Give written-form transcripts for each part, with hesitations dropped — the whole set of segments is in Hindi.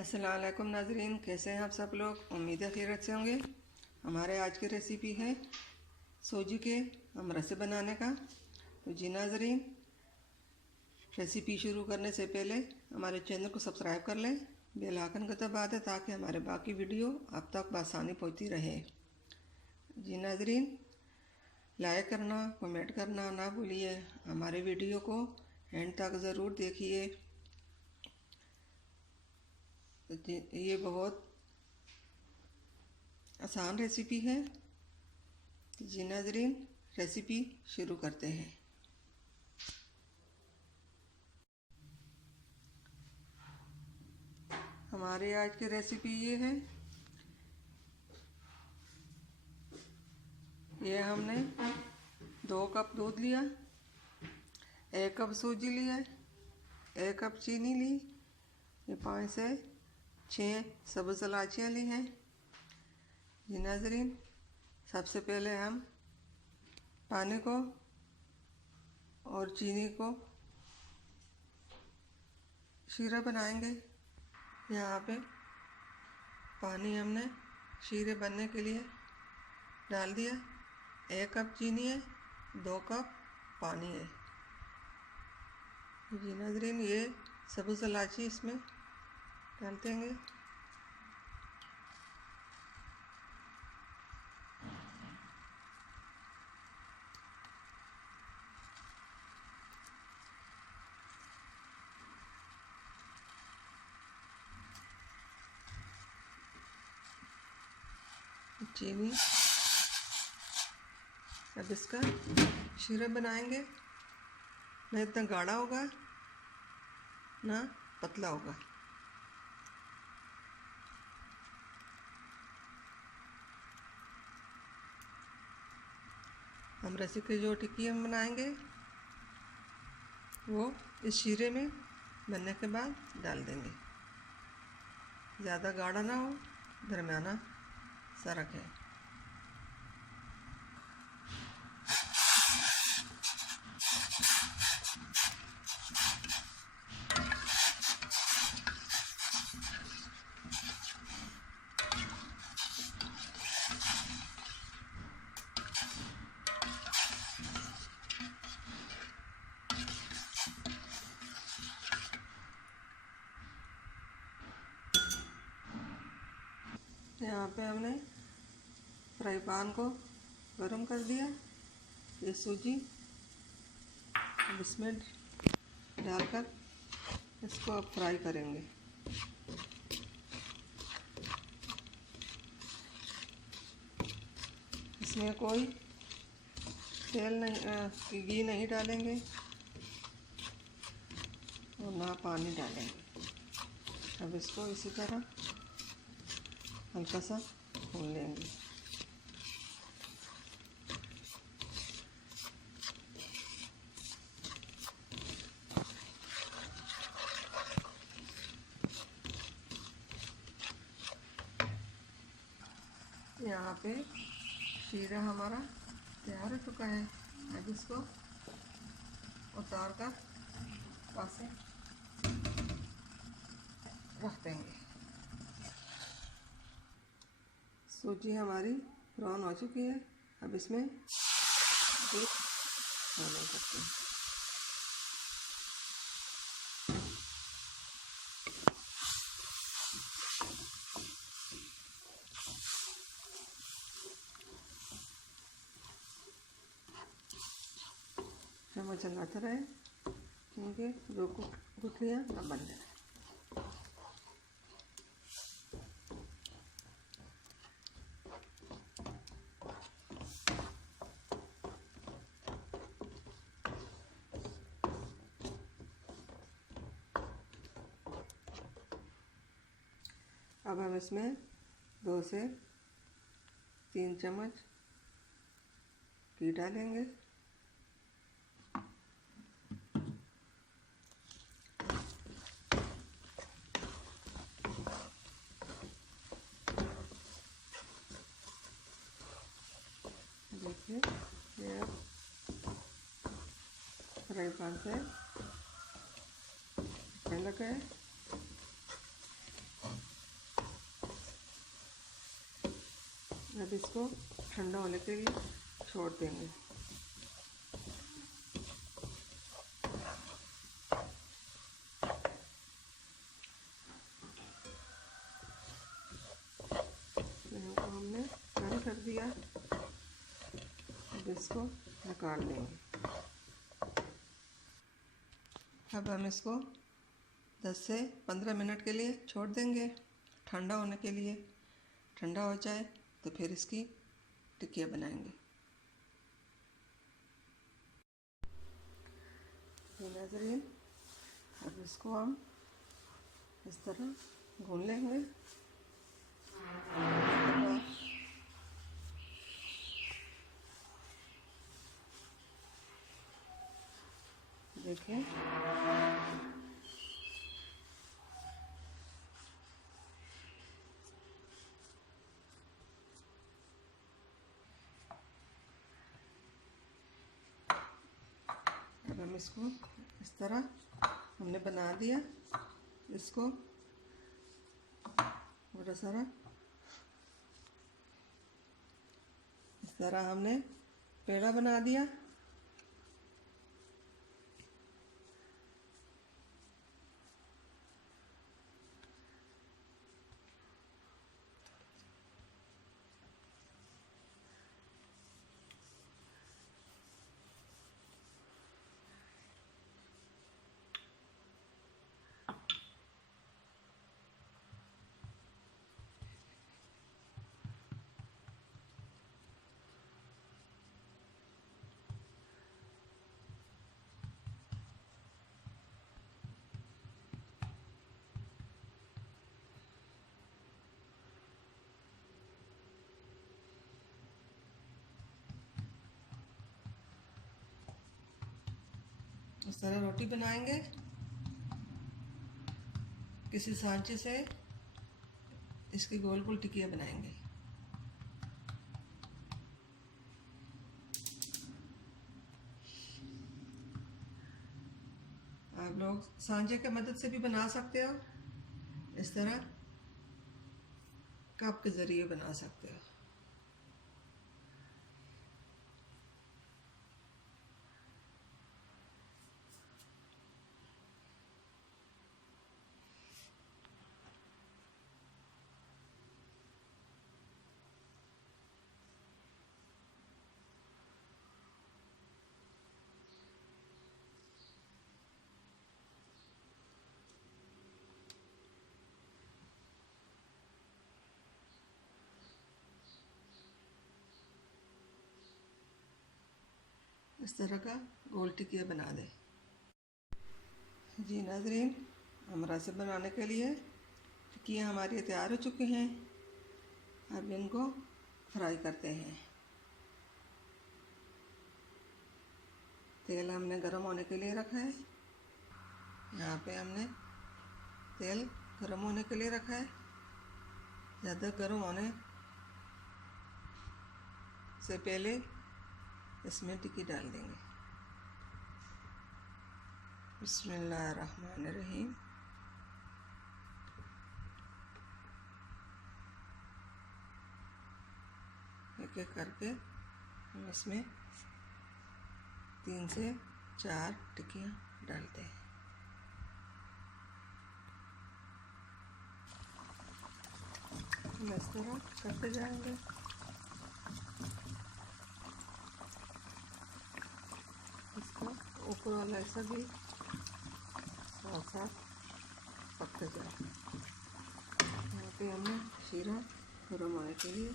अस्सलाम वालेकुम नाजरीन, कैसे हैं आप सब लोग। उम्मीद है खैरियत से होंगे। हमारे आज की रेसिपी है सूजी के अमरसे बनाने का। तो जी नाजरीन, रेसिपी शुरू करने से पहले हमारे चैनल को सब्सक्राइब कर लें, बेल आइकन को दबा दें ताकि हमारे बाकी वीडियो आप तक बआसानी पहुंचती रहे। जी नाजरीन, लाइक करना कमेंट करना ना भूलिए। हमारे वीडियो को एंड तक ज़रूर देखिए। ये बहुत आसान रेसिपी है। जी नाजरीन, रेसिपी शुरू करते हैं। हमारे आज की रेसिपी ये है। ये हमने 2 कप दूध लिया, 1 कप सूजी लिया, 1 कप चीनी ली, ये 5 से 6 सब्ज़ इलायचियाँ ली हैं। जी नाज़रीन, सबसे पहले हम पानी को और चीनी को शीरा बनाएंगे। यहाँ पे पानी हमने शीरे बनने के लिए डाल दिया। 1 कप चीनी है, 2 कप पानी है। जी नाज़रीन, ये सब्ज़ इलायची इसमें डाल देंगे। चीनी, अब इसका शीरा बनाएंगे। ना इतना गाढ़ा होगा ना पतला होगा। हम रसी की जो टिक्की हम बनाएंगे वो इस शीरे में बनने के बाद डाल देंगे। ज़्यादा गाढ़ा ना हो, दरमियाना सा रखें। यहाँ पे हमने फ्राई पैन को गरम कर दिया। ये सूजी इसमें डालकर इसको अब फ्राई करेंगे। इसमें कोई तेल नहीं, घी नहीं डालेंगे और ना पानी डालेंगे। अब इसको इसी तरह हल्का सा भून लेंगे। यहाँ पे शीरा हमारा तैयार हो चुका है। अब इसको उतार कर पासे रख देंगे। सूजी हमारी ब्राउन हो चुकी है। अब इसमें दूध डाल सकते हैं। चम्मच चलाते रहे क्योंकि दो गुठलियाँ न बन जाए। अब हम इसमें 2 से 3 चम्मच घी डालेंगे। देखिए, ये अब फ्राई पैन से लगा है। अब इसको ठंडा होने के लिए छोड़ देंगे। इनको हमने ठंडा कर दिया, अब इसको निकाल लेंगे। अब हम इसको 10 से 15 मिनट के लिए छोड़ देंगे ठंडा होने के लिए। ठंडा हो जाए तो फिर इसकी टिक्कियाँ बनाएंगे। नाज़रीन, अब इसको हम इस तरह भून लेंगे। देखिए अब हम इसको इस तरह हमने बना दिया। इसको थोड़ा सारा इस तरह हमने पेड़ा बना दिया। इस तरह रोटी बनाएंगे। किसी सांचे से इसकी गोल गोल टिक्कियाँ बनाएंगे। आप लोग सांचे की मदद से भी बना सकते हो, इस तरह कप के ज़रिए बना सकते हो। इस तरह का गोल टिक्कियाँ बना दें। जी नाज़रीन, हम रस बनाने के लिए टिक्कियाँ हमारी तैयार हो चुकी हैं। अब इनको फ्राई करते हैं। तेल हमने गर्म होने के लिए रखा है। यहाँ पे हमने तेल गर्म होने के लिए रखा है। ज़्यादा गर्म होने से पहले इसमें टिक्की डाल देंगे। बिस्मिल्लाहिर्रहमानिर्रहीम। एक एक करके हम इसमें 3 से 4 टिक्कियाँ डालते हैं। हम इस तरह करते जाएंगे। इसका ऊपर वाला ऐसा भी साथ साथ पकते जाए। यहाँ पे हमने शीरा गर्म होने के लिए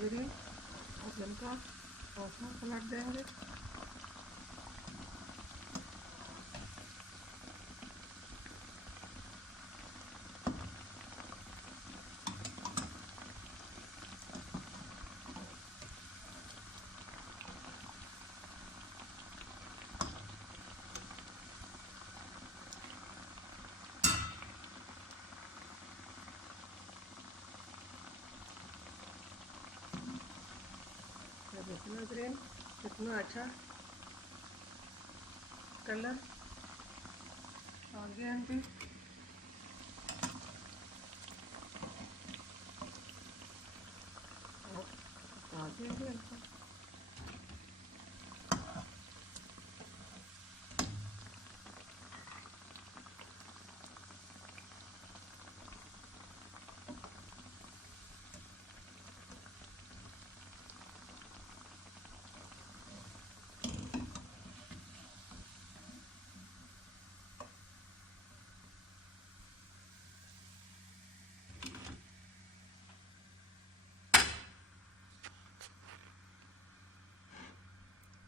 धीरे और हल्का थोड़ा पलट देंगे। देखो नाज़रीन, कितना अच्छा कलर आ गया इन पे। आ गया इनको।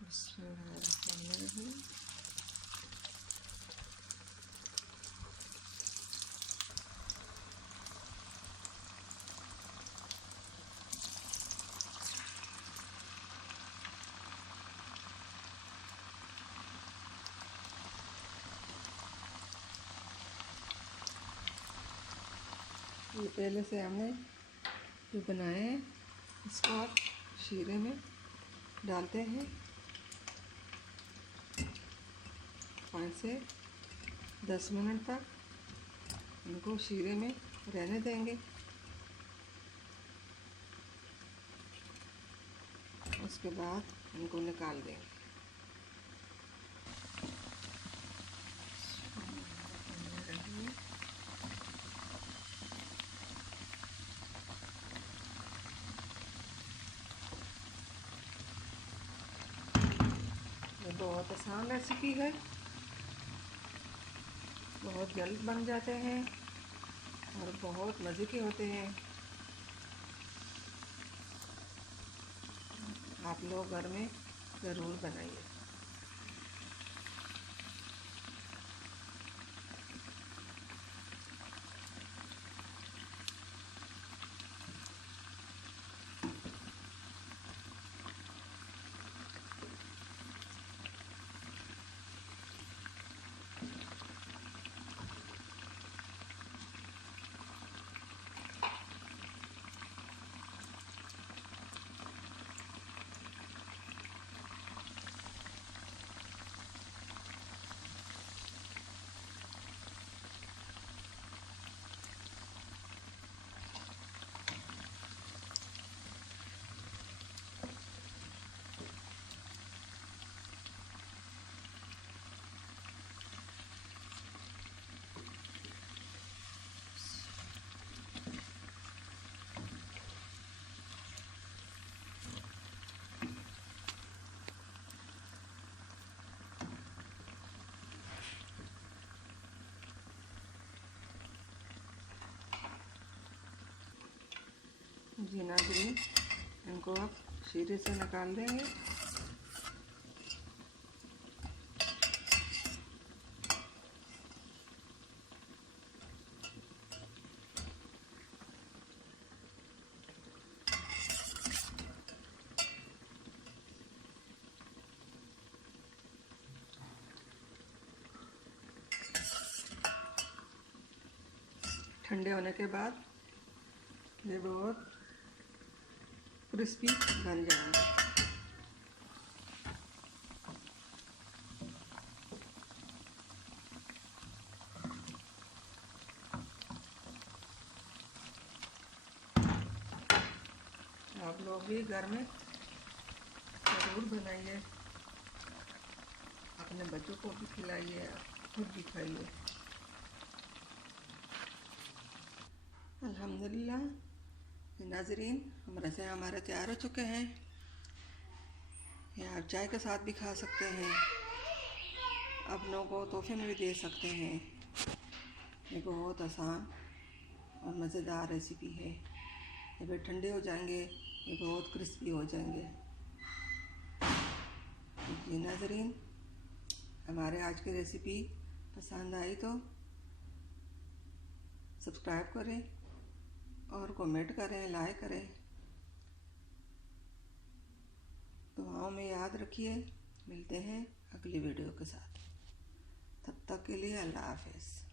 बिस्मिल्लाहिर्रहमानिर्रहीम। ये पहले से हमने जो बनाए हैं इसको आप शीरे में डालते हैं। 5 से 10 मिनट तक इनको शीरे में रहने देंगे। उसके बाद इनको निकाल देंगे। ये बहुत आसान रेसिपी है, बहुत जल्द बन जाते हैं और बहुत मज़े के होते हैं। आप लोग घर में ज़रूर बनाइए। जी नाज़रीन, इनको आप शीरे से निकाल देंगे। ठंडे होने के बाद ये बहुत क्रिस्पी बन जाएंगे। आप लोग भी घर में ज़रूर बनाइए, अपने बच्चों को भी खिलाइए, खुद भी खाइए। अल्हम्दुलिल्लाह नाज़रीन, हमारे तैयार हो चुके हैं। ये आप चाय के साथ भी खा सकते हैं, अपनों को तोहफे में भी दे सकते हैं। ये बहुत आसान और मज़ेदार रेसिपी है। ये फिर ठंडे हो जाएंगे, ये बहुत क्रिस्पी हो जाएंगे। जी नाज़रीन, हमारे आज की रेसिपी पसंद आई तो सब्सक्राइब करें और कमेंट करें, लाइक करें। दुआओं में याद रखिए। मिलते हैं अगली वीडियो के साथ। तब तक के लिए अल्लाह हाफ़िज़।